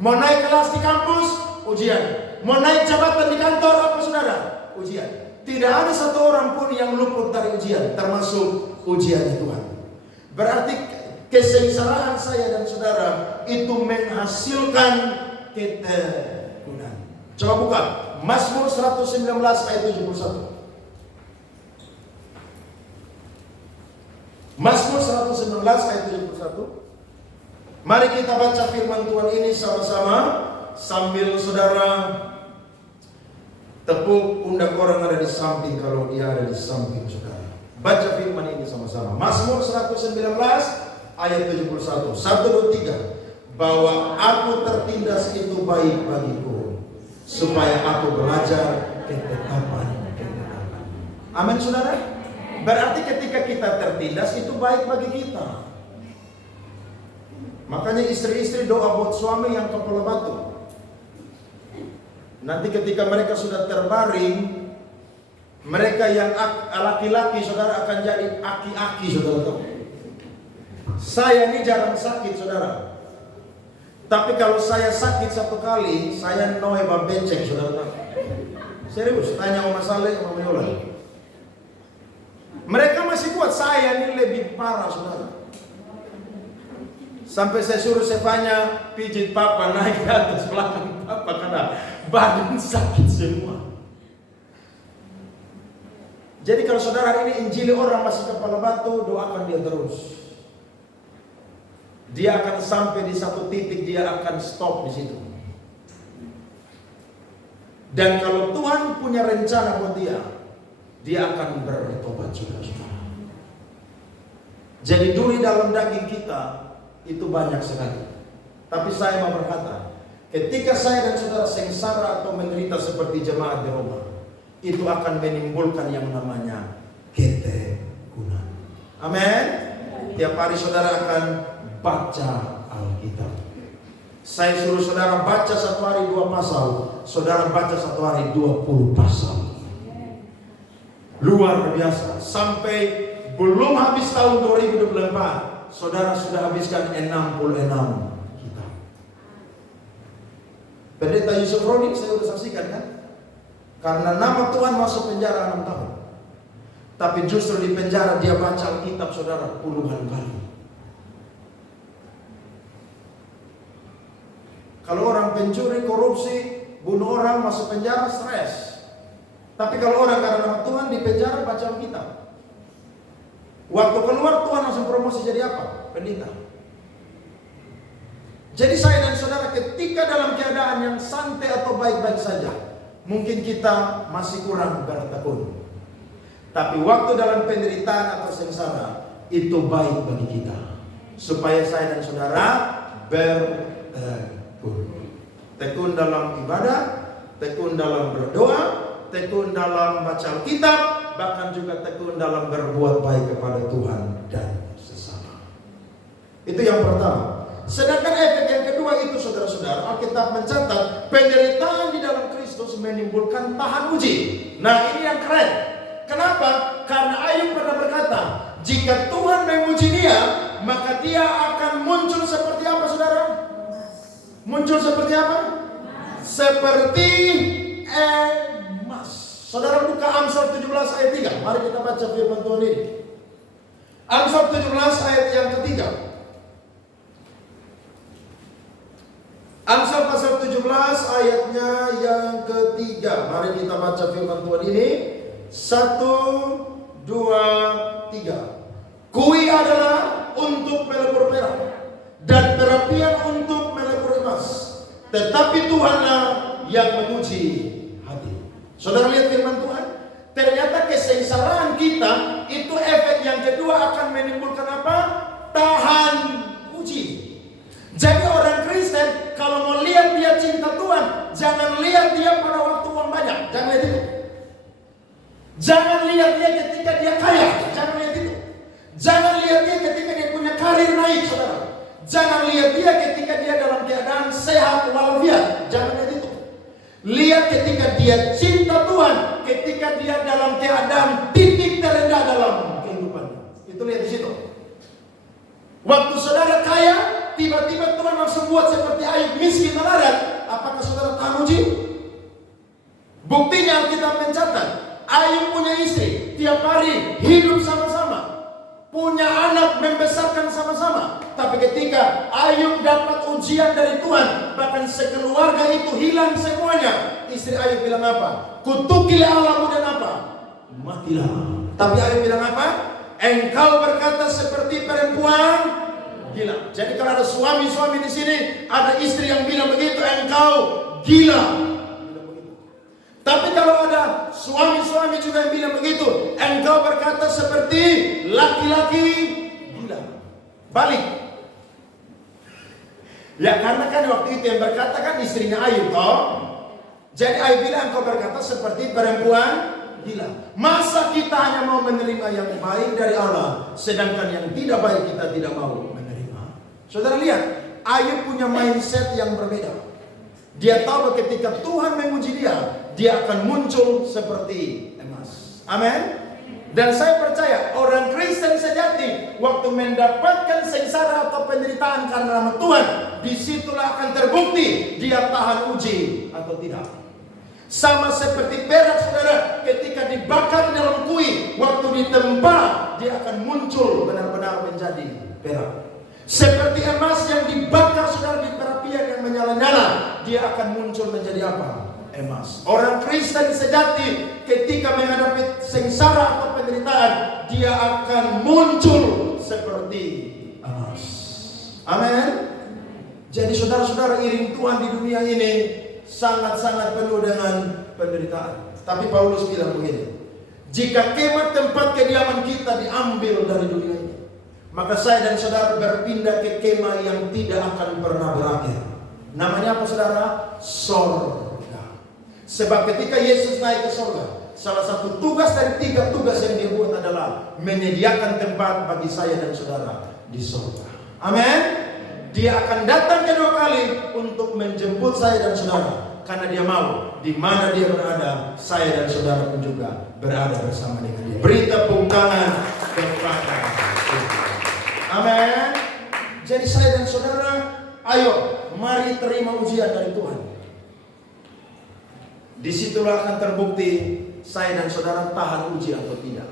Mau naik kelas di kampus, ujian. Mau naik jabatan di kantor, apa saudara? Ujian. Tidak ada satu orang pun yang luput dari ujian, termasuk ujian Tuhan. Berarti kesengsaraan saya dan saudara itu menghasilkan ketekunan. Coba buka Mazmur 119 ayat 71. Mazmur 119 ayat 71. Mari kita baca firman Tuhan ini sama-sama sambil saudara tepuk pundak orang ada di samping kalau dia ada di samping saudara. Baca firman ini sama-sama. Mazmur 119 ayat 71. 1, 2, 3. Bahwa aku tertindas itu baik bagiku, supaya aku belajar ketetapan. Amin saudara. Berarti ketika kita tertindas itu baik bagi kita. Makanya istri-istri doa buat suami yang kepala batu. Nanti ketika mereka sudah terbaring, mereka yang laki-laki saudara akan jadi aki-aki saudara tahu. Saya ini jarang sakit saudara. Tapi kalau saya sakit satu kali, saya noe becek saudara tahu. Serius, tanya Oma Saleh, Oma Yola. Mereka masih kuat, saya ini lebih parah saudara. Sampai saya suruh Sevanya pijit papa, naik ke atas belakang papa karena badan sakit semua. Jadi kalau saudara ini injili orang masih kepala batu, doakan dia terus. Dia akan sampai di satu titik, dia akan stop di situ. Dan kalau Tuhan punya rencana buat dia akan bertobat juga. Jadi duri dalam daging kita itu banyak sekali. Tapi saya mau berkata, ketika saya dan saudara sengsara atau menderita seperti jemaat di Roma, itu akan menimbulkan yang namanya ketekunan. Amin. Tiap hari saudara akan baca Alkitab. Saya suruh saudara baca satu hari 2 pasal, saudara baca satu hari 20 pasal. Luar biasa. Sampai belum habis tahun 2024, saudara sudah habiskan 66 kitab. Pendeta Yusuf Rodi saya sudah saksikan kan? Karena nama Tuhan masuk penjara 6 tahun. Tapi justru di penjara dia baca Alkitab saudara puluhan kali. Kalau orang pencuri, korupsi, bunuh orang, masuk penjara, stres. Tapi kalau orang karena nama Tuhan di penjara baca Alkitab. Waktu keluar Tuhan langsung promosi jadi apa? Pendeta. Jadi saya dan saudara ketika dalam keadaan yang santai atau baik-baik saja, mungkin kita masih kurang bertekun. Tapi waktu dalam penderitaan atau sengsara, itu baik bagi kita. Supaya saya dan saudara bertekun. Tekun dalam ibadah, tekun dalam berdoa, tekun dalam baca Alkitab, bahkan juga tekun dalam berbuat baik kepada Tuhan dan sesama. Itu yang pertama. Sedangkan efek yang kedua itu saudara-saudara, Alkitab mencatat penderitaan di dalam Kristus menimbulkan tahan uji. Nah ini yang keren. Kenapa? Karena Ayub pernah berkata, jika Tuhan memuji dia, maka dia akan muncul seperti apa saudara? Muncul seperti apa? Seperti emas. Saudara buka Amsal 17 ayat 3. Mari kita baca firman Tuhan ini. Amsal 17 ayat yang ketiga. Amsal pasal 17 ayatnya yang ketiga. Mari kita baca firman Tuhan ini. 1, 2, 3. Kui adalah untuk melebur perak dan perapian untuk melebur emas, tetapi Tuhanlah yang menguji hati. Saudara lihat firman Tuhan. Ternyata kesengsaraan kita itu efek yang kedua akan menimbulkan apa? Tahan uji. Jadi orang Kristen kalau mau lihat dia cinta Tuhan, jangan lihat dia pada waktu uang banyak. Jangan lihat itu. Jangan lihat dia ketika dia kaya. Jangan lihat itu. Jangan lihat dia ketika dia punya karir naik, saudara. Jangan lihat dia ketika dia dalam keadaan sehat walafiat. Jangan lihat itu. Lihat ketika dia cinta Tuhan, ketika dia dalam keadaan titik terendah dalam kehidupannya. Itu lihat di situ. Waktu saudara kaya, tiba-tiba Tuhan langsung buat seperti Ayub miskin melarat. Apakah saudara tahan uji? Buktinya Alkitab mencatat, Ayub punya istri, tiap hari hidup sama-sama, punya anak membesarkan sama-sama. Tapi ketika Ayub dapat ujian dari Tuhan, bahkan sekeluarga itu hilang semuanya, istri Ayub bilang apa? Kutukilah Allahmu dan apa? Matilah. Tapi Ayub bilang apa? Engkau berkata seperti perempuan gila. Jadi kalau ada suami-suami di sini, ada istri yang bilang begitu, engkau gila. Tapi kalau ada suami-suami juga yang bilang begitu, engkau berkata seperti laki-laki gila. Balik. Ya karena kan waktu itu yang berkata kan istrinya Ayub toh. Jadi Ayub bilang engkau berkata seperti perempuan gila. Masa kita hanya mau menerima yang baik dari Allah, sedangkan yang tidak baik kita tidak mau menerima. Saudara lihat, Ayub punya mindset yang berbeda. Dia tahu bahwa ketika Tuhan menguji dia akan muncul seperti emas. Amin. Dan saya percaya orang Kristen sejati waktu mendapatkan sengsara atau penderitaan karena nama Tuhan, disitulah akan terbukti dia tahan uji atau tidak. Sama seperti perak saudara, ketika dibakar dalam kuih, waktu ditempa dia akan muncul benar-benar menjadi perak. Seperti emas yang dibakar saudara di perapian yang menyala-nyala, dia akan muncul menjadi apa? Emas. Orang Kristen sejati ketika menghadapi sengsara atau penderitaan, dia akan muncul seperti emas. Amin. Jadi saudara-saudara, iring Tuhan di dunia ini sangat-sangat penuh dengan penderitaan. Tapi Paulus bilang begini, jika kemah tempat kediaman kita diambil dari dunia ini, maka saya dan saudara berpindah ke kemah yang tidak akan pernah berakhir. Namanya apa saudara? Sorga. Sebab ketika Yesus naik ke sorga, salah satu tugas dari 3 tugas yang dia buat adalah menyediakan tempat bagi saya dan saudara di sorga. Amin. Dia akan datang kedua kali untuk menjemput saya dan saudara, karena dia mau di mana dia berada, saya dan saudara pun juga berada bersama dengan dia. Beri tepuk tangan kepada Tuhan. Amin. Jadi saya dan saudara, ayo mari terima ujian dari Tuhan. Disitulah akan terbukti saya dan saudara tahan uji atau tidak.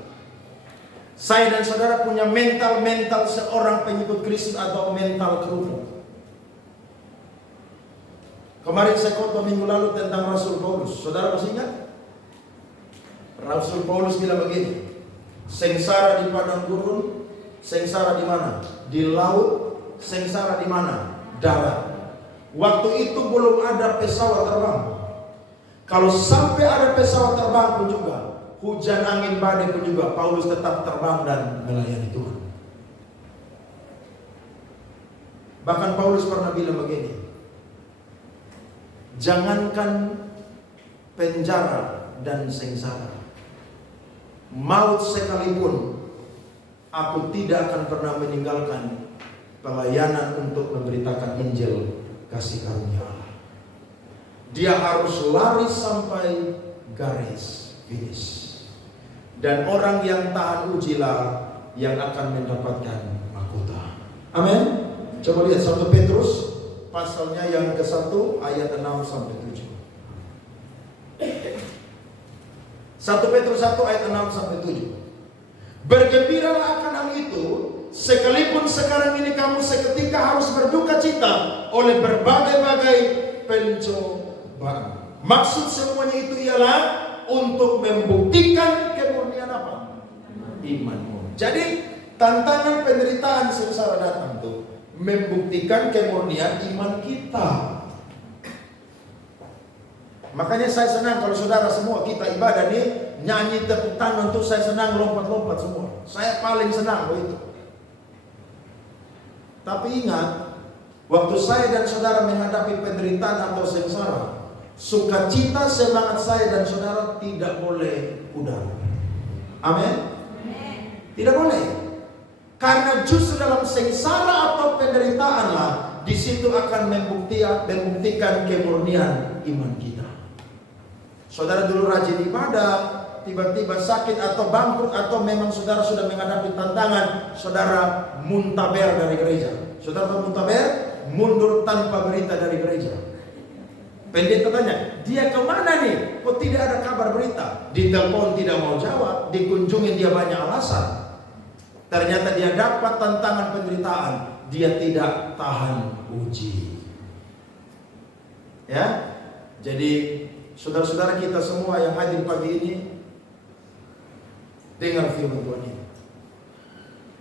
Saya dan saudara punya mental seorang pengikut Kristus atau mental kerupuk. Kemarin saya khotbah minggu lalu tentang Rasul Paulus. Saudara masih ingat? Rasul Paulus bilang begini, sengsara di padang gurun, sengsara di mana? Di laut. Sengsara di mana? Darat. Waktu itu belum ada pesawat terbang. Kalau sampai ada pesawat terbang pun juga, hujan angin badai pun juga, Paulus tetap terbang dan melayani Tuhan. Bahkan Paulus pernah bilang begini, jangankan penjara dan sengsara, maut sekalipun, aku tidak akan pernah meninggalkan pelayanan untuk memberitakan Injil kasih karunia Allah. Dia harus lari sampai garis finish. Dan orang yang tahan ujilah yang akan mendapatkan mahkota. Amin. Coba lihat 1 Petrus pasalnya yang ke-1 ayat 6 sampai 7. 1 Petrus 1 ayat 6 sampai 7. Bergembiralah akan hal itu, sekalipun sekarang ini kamu seketika harus berduka cita oleh berbagai-bagai pencobaan. Maksud semuanya itu ialah untuk membuktikan kemurnian apa? Imanmu. Jadi tantangan penderitaan sengsara datang tuh membuktikan kemurnian iman kita. Makanya saya senang kalau saudara semua kita ibadah nih nyanyi tepuk tangan tuh, saya senang, lompat-lompat semua. Saya paling senang begitu. Tapi ingat, waktu saya dan saudara menghadapi penderitaan atau sengsara, sukacita semangat saya dan saudara tidak boleh pudar. Amin. Tidak boleh. Karena justru dalam sengsara atau penderitaanlah di situ akan membuktikan kemurnian iman kita. Saudara dulu rajin ibadah, tiba-tiba sakit atau bangkrut atau memang saudara sudah menghadapi tantangan, saudara muntaber dari gereja. Saudara muntaber, mundur tanpa berita dari gereja. Pendeta tanya, dia kemana nih? Kok tidak ada kabar berita? Ditelepon tidak mau jawab, dikunjungi dia banyak alasan. Ternyata dia dapat tantangan penderitaan, dia tidak tahan uji. Ya, jadi saudara-saudara kita semua yang hadir pagi ini, dengar firman Tuhan ini.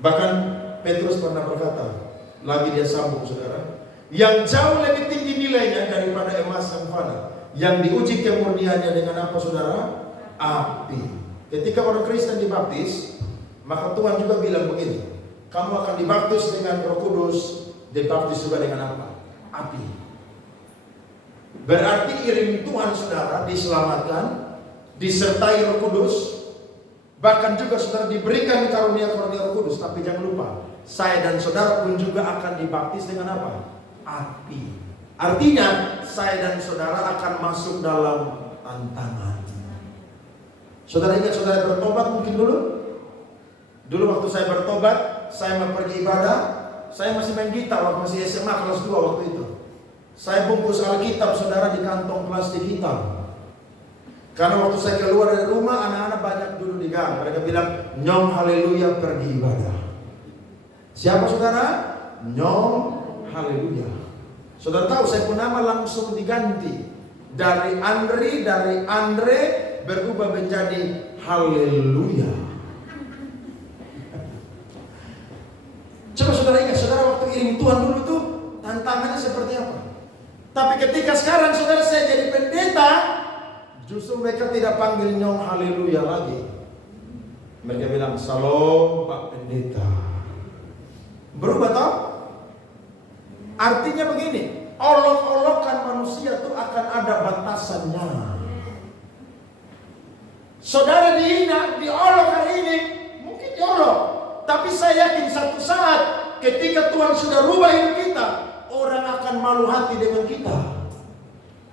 Bahkan Petrus pernah berkata, lagi dia sambung saudara, yang jauh lebih tinggi nilainya daripada emas yang fana, yang diuji kemurniannya dengan apa saudara? Api. Ketika orang Kristen dibaptis, maka Tuhan juga bilang begini, kamu akan dibaptis dengan Roh Kudus, dibaptis juga dengan apa? Api. Berarti iring Tuhan saudara diselamatkan, disertai Roh Kudus, bahkan juga saudara diberikan karunia-karunia Roh Kudus. Tapi jangan lupa, saya dan saudara pun juga akan dibaptis dengan apa? Api. Artinya saya dan saudara akan masuk dalam tantangan. Saudara ingat saudara bertobat mungkin dulu? Dulu waktu saya bertobat, saya mau pergi ibadah, saya masih main gitar waktu masih SMA kelas 2 waktu itu. Saya bungkus Alkitab saudara di kantong plastik hitam. Karena waktu saya keluar dari rumah, anak-anak banyak duduk di gang. Mereka bilang, nyong haleluya pergi ibadah. Siapa saudara? Nyong Haleluya. Saudara tahu saya pun nama langsung diganti dari Andre berubah menjadi Haleluya. Coba saudara ingat, saudara waktu iring Tuhan dulu tuh tantangannya seperti apa? Tapi ketika sekarang saudara saya jadi pendeta, justru mereka tidak panggil Nyong Haleluya lagi. Mereka bilang, "Salam Pak Pendeta." Berubah toh? Artinya begini, olok-olokan manusia itu akan ada batasannya. Saudara dihina, diolok hari ini, mungkin diolok. Tapi saya yakin satu saat ketika Tuhan sudah rubah hidup kita, orang akan malu hati dengan kita.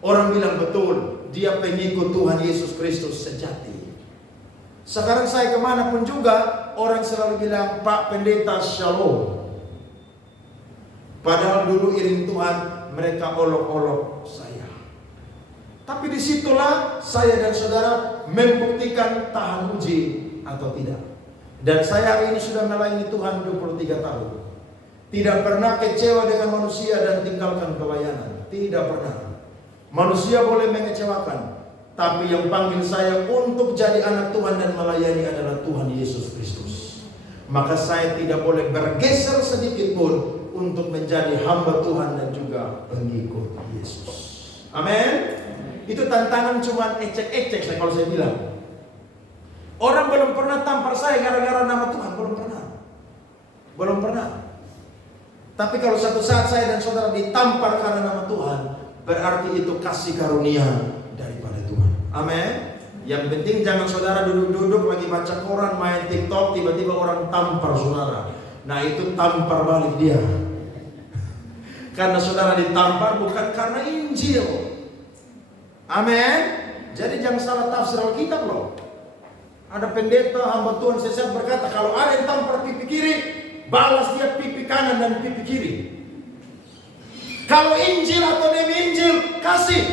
Orang bilang betul, dia pengikut Tuhan Yesus Kristus sejati. Sekarang saya kemanapun juga, orang selalu bilang, "Pak Pendeta Shalom." Padahal dulu iring Tuhan, mereka olok-olok saya. Tapi disitulah saya dan saudara membuktikan tahan uji atau tidak. Dan saya hari ini sudah melayani Tuhan 23 tahun. Tidak pernah kecewa dengan manusia dan tinggalkan pelayanan. Tidak pernah. Manusia boleh mengecewakan, tapi yang panggil saya untuk jadi anak Tuhan dan melayani adalah Tuhan Yesus Kristus. Maka saya tidak boleh bergeser sedikit pun untuk menjadi hamba Tuhan dan juga pengikut Yesus. Amin. Itu tantangan cuma ecek-ecek kalau saya bilang. Orang belum pernah tampar saya gara-gara nama Tuhan, belum pernah. Belum pernah. Tapi kalau satu saat saya dan saudara ditampar karena nama Tuhan, berarti itu kasih karunia daripada Tuhan. Amin. Yang penting jangan saudara duduk-duduk lagi baca koran, main TikTok, tiba-tiba orang tampar saudara. Nah itu tampar balik dia. Karena saudara ditampar bukan karena Injil. Amin. Jadi jangan salah tafsir Alkitab loh. Ada pendeta hamba Tuhan sesat berkata, kalau ada yang tampar pipi kiri, balas dia pipi kanan dan pipi kiri. Kalau Injil atau demi Injil, kasih.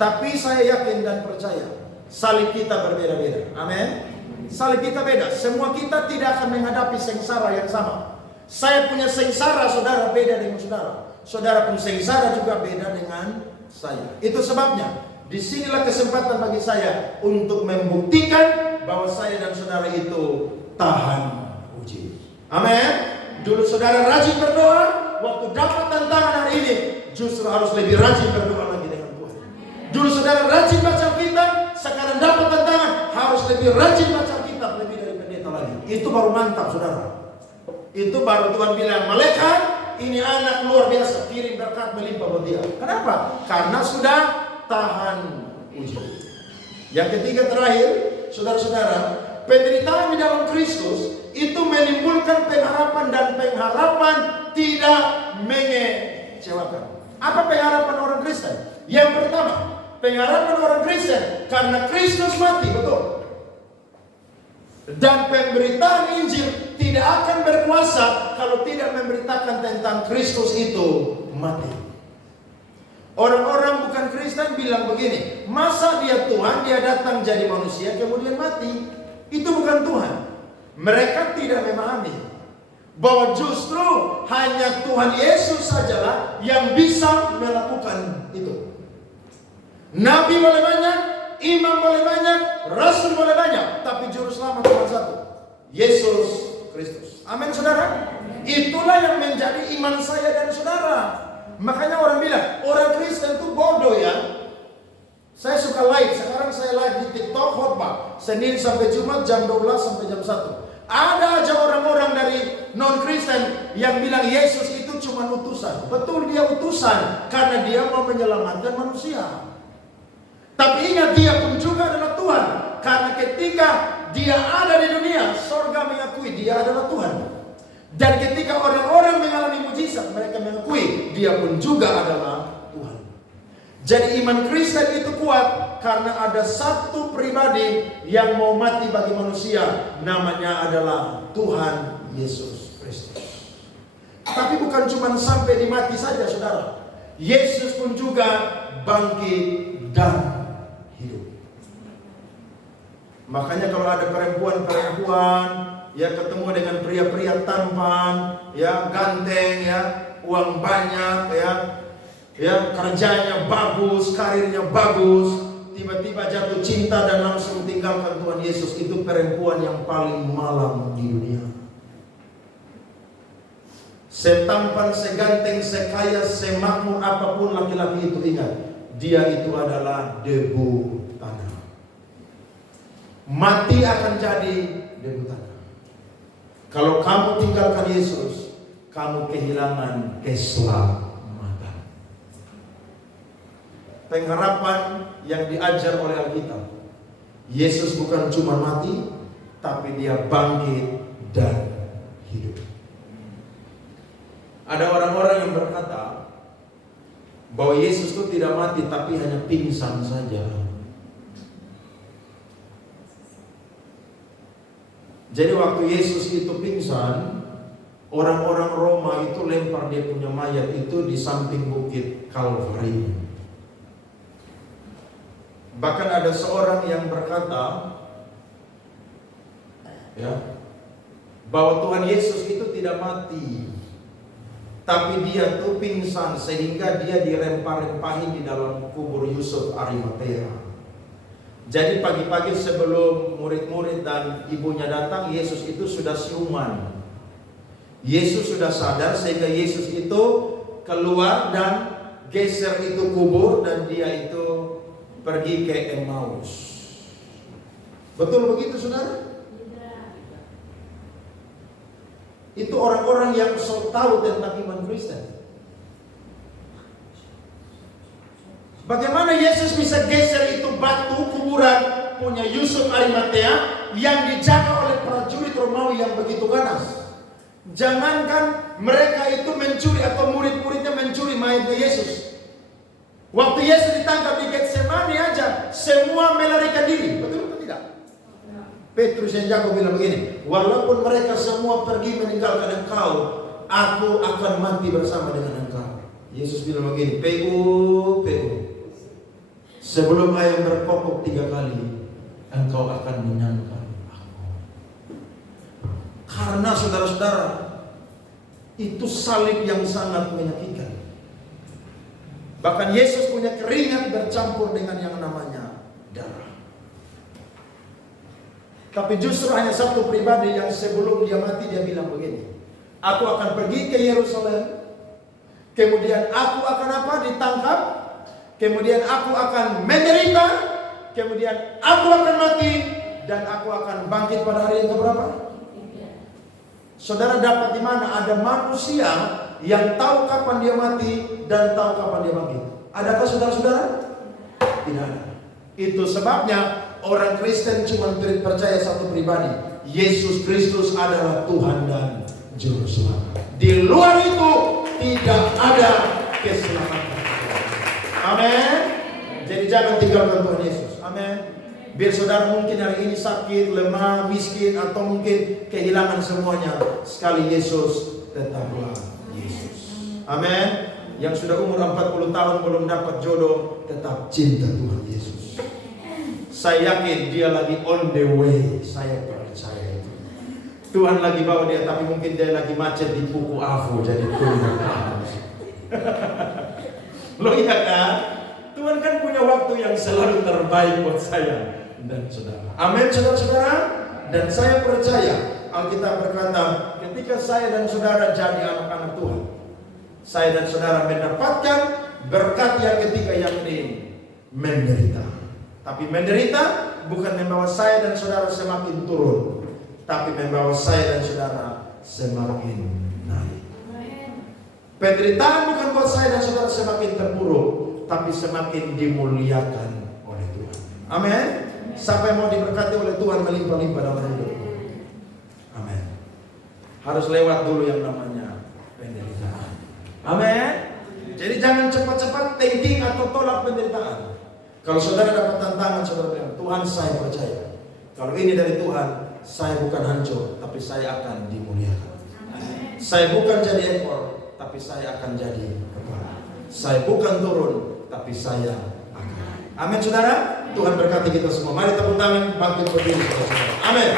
Tapi saya yakin dan percaya, salib kita berbeda-beda. Amin. Salib kita beda. Semua kita tidak akan menghadapi sengsara yang sama. Saya punya sengsara, saudara beda dengan saudara. Saudara pun sengsara juga beda dengan saya. Itu sebabnya disinilah kesempatan bagi saya untuk membuktikan bahwa saya dan saudara itu tahan uji. Amin. Dulu saudara rajin berdoa, waktu dapat tantangan hari ini justru harus lebih rajin berdoa lagi dengan Tuhan. Dulu saudara rajin baca Alkitab, sekarang dapat tantangan harus lebih rajin baca Alkitab lebih dari pendeta lagi. Itu baru mantap saudara. Itu baru Tuhan bilang, malaikat ini anak luar biasa, kirim berkat melimpah buat dia. Kenapa? Karena sudah tahan uji. Yang ketiga terakhir, saudara-saudara, penderitaan di dalam Kristus itu menimbulkan pengharapan dan pengharapan tidak mengecewakan. Apa pengharapan orang Kristen? Yang pertama, pengharapan orang Kristen karena Kristus mati, betul. Dan pemberitaan Injil tidak akan berkuasa kalau tidak memberitakan tentang Kristus itu mati. Orang-orang bukan Kristen bilang begini, masa dia Tuhan, dia datang jadi manusia kemudian mati. Itu bukan Tuhan. Mereka tidak memahami bahwa justru hanya Tuhan Yesus sajalah yang bisa melakukan itu. Nabi boleh banyak, imam boleh banyak, rasul boleh banyak, tapi juru selamat cuma satu, Yesus Kristus. Amin saudara. Itulah yang menjadi iman saya dan saudara. Makanya orang bilang, orang Kristen itu bodoh ya. Saya suka live, sekarang saya live di TikTok khotbah Senin sampai Jumat jam 12 sampai jam 1. Ada aja orang-orang dari non-Kristen yang bilang Yesus itu cuma utusan. Betul, dia utusan karena dia mau menyelamatkan manusia. Tapi ingat, dia pun juga adalah Tuhan. Karena ketika dia ada di dunia, sorga mengakui dia adalah Tuhan. Dan ketika orang-orang mengalami mujizat, mereka mengakui dia pun juga adalah Tuhan. Jadi iman Kristen itu kuat karena ada satu pribadi yang mau mati bagi manusia. Namanya adalah Tuhan Yesus Kristus. Tapi bukan cuma sampai di mati saja saudara. Yesus pun juga bangkit dan hidup. Makanya kalau ada perempuan-perempuan ya ketemu dengan pria-pria tampan, ya ganteng, ya uang banyak, ya kerjanya bagus, karirnya bagus, tiba-tiba jatuh cinta dan langsung tinggalkan Tuhan Yesus. Itu perempuan yang paling malang di dunia. Setampan, seganteng, sekaya, semakmur apapun laki-laki itu, ingat, dia itu adalah debu tanah. Mati akan jadi debu tanah. Kalau kamu tinggalkan Yesus, kamu kehilangan keselamatan. Pengharapan yang diajar oleh Alkitab, Yesus bukan cuma mati, tapi dia bangkit dan hidup. Ada orang-orang yang berkata bahwa Yesus itu tidak mati, tapi hanya pingsan saja. Jadi waktu Yesus itu pingsan, orang-orang Roma itu lempar dia punya mayat itu di samping bukit Kalvari. Bahkan ada seorang yang berkata, ya, bahwa Tuhan Yesus itu tidak mati, tapi dia tuh pingsan sehingga dia dilempar-lemparin di dalam kubur Yusuf Arimatea. Jadi pagi-pagi sebelum murid-murid dan ibunya datang, Yesus itu sudah siuman. Yesus sudah sadar sehingga Yesus itu keluar dan geser itu kubur dan dia itu pergi ke Emmaus. Betul begitu, saudara? Itu orang-orang yang so tahu tentang iman Kristen. Bagaimana Yesus bisa geser itu batu kuburan punya Yusuf Arimatea yang dijaga oleh prajurit Romawi yang begitu ganas? Jangankan mereka itu mencuri atau murid-muridnya mencuri mayatnya Yesus. Waktu Yesus ditangkap di Getsemani aja, semua melarikan diri. Betul atau tidak? Petrus yang jago bilang begini, walaupun mereka semua pergi meninggalkan engkau, aku akan mati bersama dengan engkau. Yesus bilang begini, PU, sebelum ayam berkokok 3 kali, engkau akan menyangkal aku. Karena saudara-saudara, itu salib yang sangat menyakitkan. Bahkan Yesus punya keringat bercampur dengan yang namanya darah. Tapi justru hanya satu pribadi yang sebelum dia mati dia bilang begini, aku akan pergi ke Yerusalem, kemudian aku akan apa? Ditangkap, kemudian aku akan menderita, kemudian aku akan mati, dan aku akan bangkit pada hari yang keberapa? Saudara dapat di mana ada manusia yang tahu kapan dia mati dan tahu kapan dia bangkit? Adakah saudara-saudara? Tidak ada. Itu sebabnya orang Kristen cuma percaya satu pribadi, Yesus Kristus adalah Tuhan dan Juru Selamat. Di luar itu tidak ada keselamatan. Amin. Jadi jangan tinggalkan Tuhan Yesus. Amin. Biar saudara mungkin hari ini sakit, lemah, miskin, atau mungkin kehilangan semuanya, sekali Yesus tetaplah Yesus. Amin. Yang sudah umur 40 tahun belum dapat jodoh, tetap cinta Tuhan Yesus. Saya yakin dia lagi on the way. Saya percaya itu. Tuhan lagi bawa dia, tapi mungkin dia lagi macet di Puku Afu. Jadi Tuhan. Loh iya kan? Tuhan kan punya waktu yang selalu terbaik buat saya dan saudara. Amin, saudara-saudara. Dan saya percaya Alkitab berkata, ketika saya dan saudara jadi anak-anak Tuhan, saya dan saudara mendapatkan berkat yang ketika yang ini menderita. Tapi menderita bukan membawa saya dan saudara semakin turun, tapi membawa saya dan saudara semakin naik. Penderitaan bukan buat saya dan saudara semakin terpuruk, tapi semakin dimuliakan oleh Tuhan. Amin. Sampai mau diberkati oleh Tuhan melimpah-limpah dalam hidup. Amin. Harus lewat dulu yang namanya penderitaan. Amin. Jadi jangan cepat-cepat thinking atau tolak penderitaan. Kalau saudara dapat tantangan, saudara bilang, Tuhan saya percaya, kalau ini dari Tuhan, saya bukan hancur, tapi saya akan dimuliakan. Saya bukan jadi ekor, tapi saya akan jadi kepala. Saya bukan turun, tapi saya akan. Amin, saudara. Tuhan berkati kita semua. Mari tepuk tangan, bangkit berdiri, saudara. Amin.